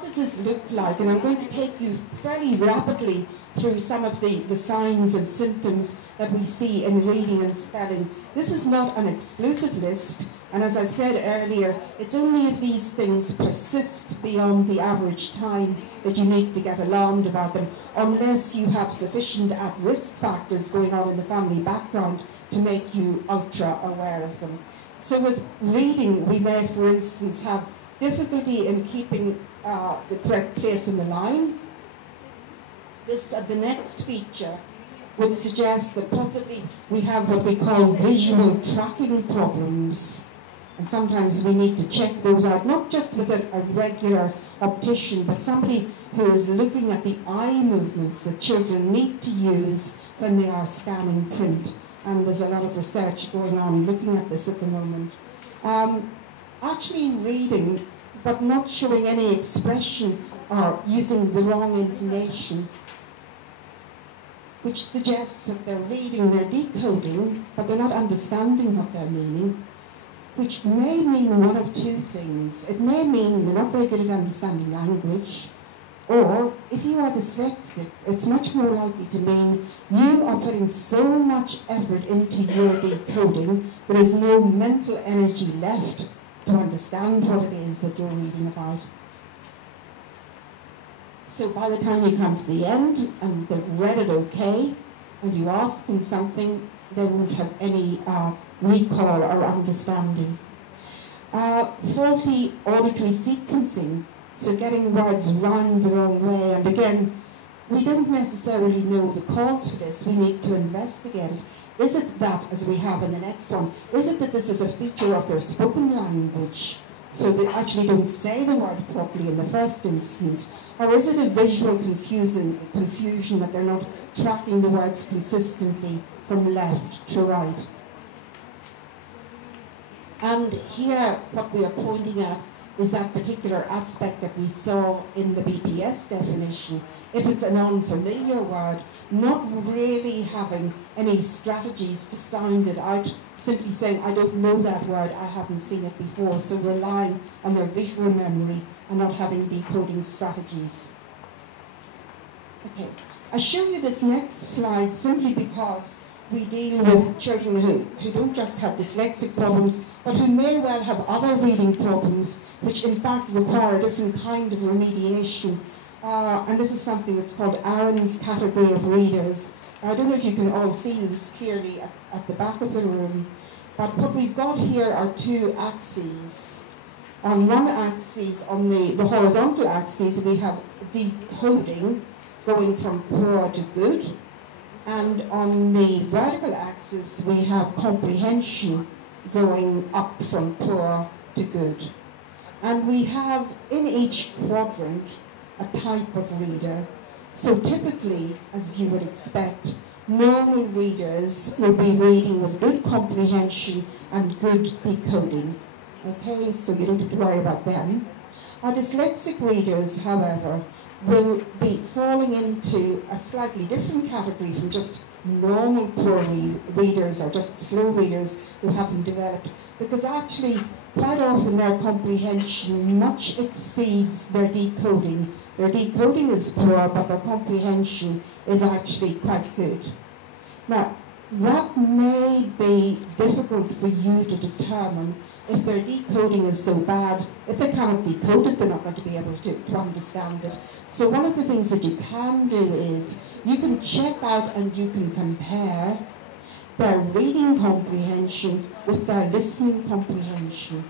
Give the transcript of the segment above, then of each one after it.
what does this look like? And I'm going to take you fairly rapidly through some of the signs and symptoms that we see in reading and spelling. This is not an exclusive list, and as I said earlier, it's only if these things persist beyond the average time that you need to get alarmed about them, unless you have sufficient at-risk factors going on in the family background to make you ultra-aware of them. So with reading, we may, for instance, have difficulty in keeping the correct place in the line. This, the next feature, would suggest that possibly we have what we call visual tracking problems. And sometimes we need to check those out, not just with a regular optician, but somebody who is looking at the eye movements that children need to use when they are scanning print. And there's a lot of research going on looking at this at the moment. Actually reading, but not showing any expression or using the wrong intonation, which suggests that they're reading, they're decoding, but they're not understanding what they're meaning, which may mean one of two things. It may mean they're not very good at understanding language, or if you are dyslexic, it's much more likely to mean you are putting so much effort into your decoding, there is no mental energy left to understand what it is that you're reading about. So by the time you come to the end and they've read it okay, and you ask them something, they won't have any recall or understanding. Faulty auditory sequencing, so getting words rhymed the wrong way, and again, we don't necessarily know the cause for this, we need to investigate it. Is it that, as we have in the next one, is it that this is a feature of their spoken language, so they actually don't say the word properly in the first instance, or is it a visual confusion that they're not tracking the words consistently from left to right? And here, what we are pointing at is that particular aspect that we saw in the BPS definition. If it's an unfamiliar word, not really having any strategies to sound it out, simply saying, I don't know that word, I haven't seen it before, so relying on their visual memory and not having decoding strategies. Okay, I show you this next slide simply because we deal with children who don't just have dyslexic problems, but who may well have other reading problems, which in fact require a different kind of remediation. And this is something that's called Aaron's category of readers. I don't know if you can all see this clearly at the back of the room, but what we've got here are two axes. On one axis, on the horizontal axis, we have decoding going from poor to good. And on the vertical axis, we have comprehension going up from poor to good. And we have in each quadrant a type of reader. So typically, as you would expect, normal readers will be reading with good comprehension and good decoding. Okay, so you don't have to worry about them. Our dyslexic readers, however, will be falling into a slightly different category from just normal poor readers or just slow readers who haven't developed, because actually quite often their comprehension much exceeds their decoding. Their decoding is poor, but their comprehension is actually quite good. Now, that may be difficult for you to determine if their decoding is so bad. If they cannot decode it, they're not going to be able to understand it. So one of the things that you can do is you can check out and you can compare their reading comprehension with their listening comprehension.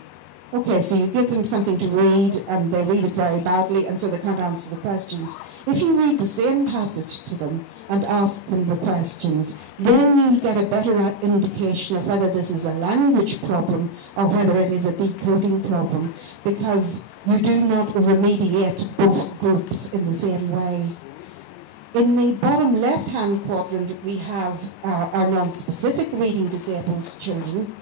Okay, so you give them something to read and they read it very badly and so they can't answer the questions. If you read the same passage to them and ask them the questions, then you get a better indication of whether this is a language problem or whether it is a decoding problem, because you do not remediate both groups in the same way. In the bottom left-hand quadrant, we have our non-specific reading disabled children.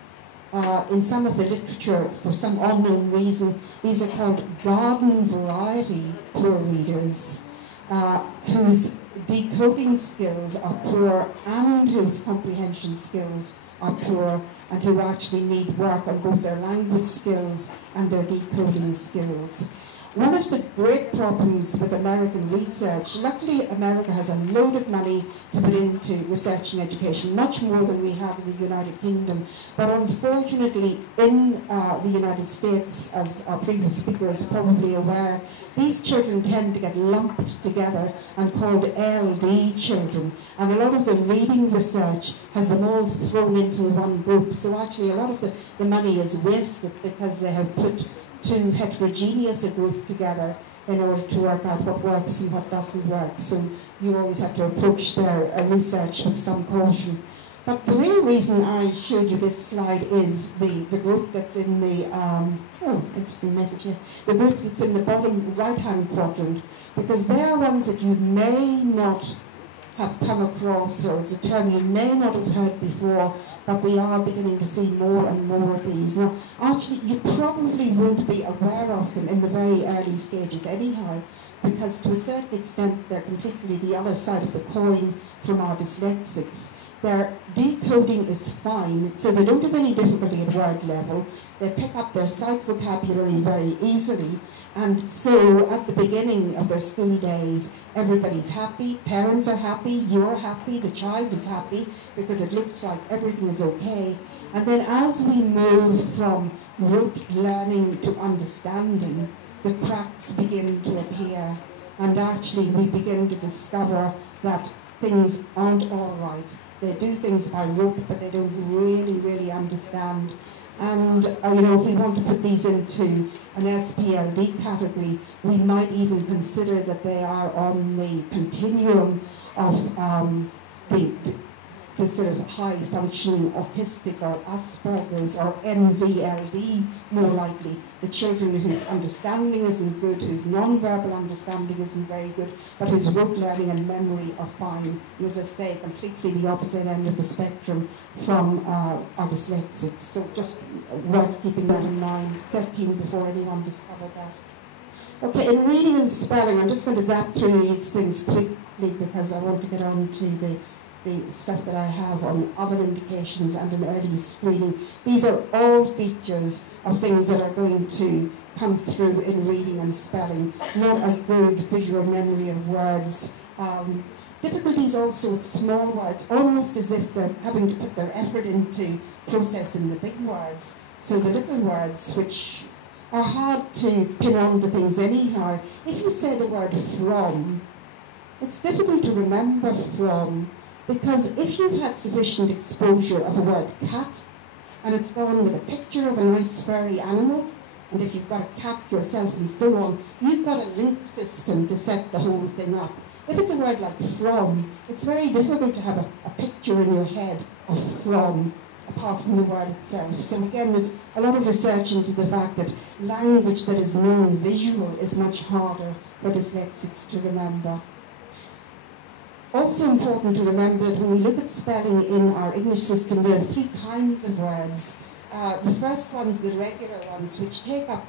In some of the literature, for some unknown reason, these are called garden variety poor readers, whose decoding skills are poor and whose comprehension skills are poor, and who actually need work on both their language skills and their decoding skills. One of the great problems with American research, luckily America has a load of money to put into research and education, much more than we have in the United Kingdom. But unfortunately, in the United States, as our previous speaker is probably aware, these children tend to get lumped together and called LD children. And a lot of the reading research has them all thrown into one group. So actually a lot of the money is wasted because they have put too heterogeneous a group together in order to work out what works and what doesn't work. So you always have to approach their research with some caution. But the real reason I showed you this slide is the group that's in the, oh, interesting message here, the group that's in the bottom right-hand quadrant, because they're ones that you may not have come across, or it's a term you may not have heard before, but we are beginning to see more and more of these. Now, actually, you probably won't be aware of them in the very early stages anyhow, because to a certain extent, they're completely the other side of the coin from our dyslexics. Their decoding is fine, so they don't have any difficulty at word level. They pick up their sight vocabulary very easily, and so at the beginning of their school days, everybody's happy, parents are happy, you're happy, the child is happy, because it looks like everything is okay. And then as we move from rote learning to understanding, the cracks begin to appear, and actually we begin to discover that things aren't all right. They do things by rote, but they don't really understand. And you know, if we want to put these into an SPLD category, we might even consider that they are on the continuum of the sort of high-functioning autistic or Asperger's or NVLD, more likely. The children whose understanding isn't good, whose non-verbal understanding isn't very good, but whose rote learning and memory are fine. And as I say, completely the opposite end of the spectrum from our dyslexics. So just worth keeping that in mind, 13 before anyone discovered that. Okay, in reading and spelling, I'm just going to zap through these things quickly because I want to get on to the stuff that I have on other indications and an early screening. These are all features of things that are going to come through in reading and spelling, not a good visual memory of words. Difficulties also with small words, almost as if they're having to put their effort into processing the big words. So the little words, which are hard to pin on to things anyhow. If you say the word from, it's difficult to remember from, because if you've had sufficient exposure of the word cat, and it's gone with a picture of a nice furry animal, and if you've got a cat yourself and so on, you've got a link system to set the whole thing up. If it's a word like from, it's very difficult to have a picture in your head of from, apart from the word itself. So again, there's a lot of research into the fact that language that is non-visual is much harder for dyslexics to remember. Also important to remember that when we look at spelling in our English system, there are three kinds of words. The first ones, the regular ones, which take up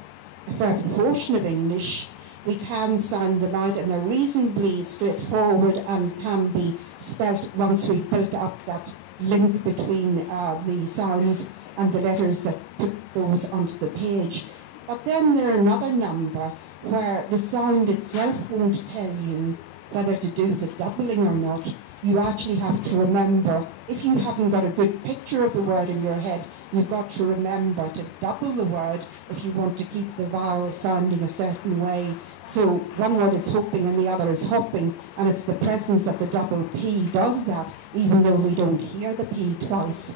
a fair proportion of English. We can sound them out, and they're reasonably straightforward and can be spelt once we've built up that link between the sounds and the letters that put those onto the page. But then there are another number where the sound itself won't tell you whether to do the doubling or not. You actually have to remember, if you haven't got a good picture of the word in your head, you've got to remember to double the word if you want to keep the vowel sounding a certain way. So one word is hoping and the other is hopping, and it's the presence of the double P does that, even though we don't hear the P twice.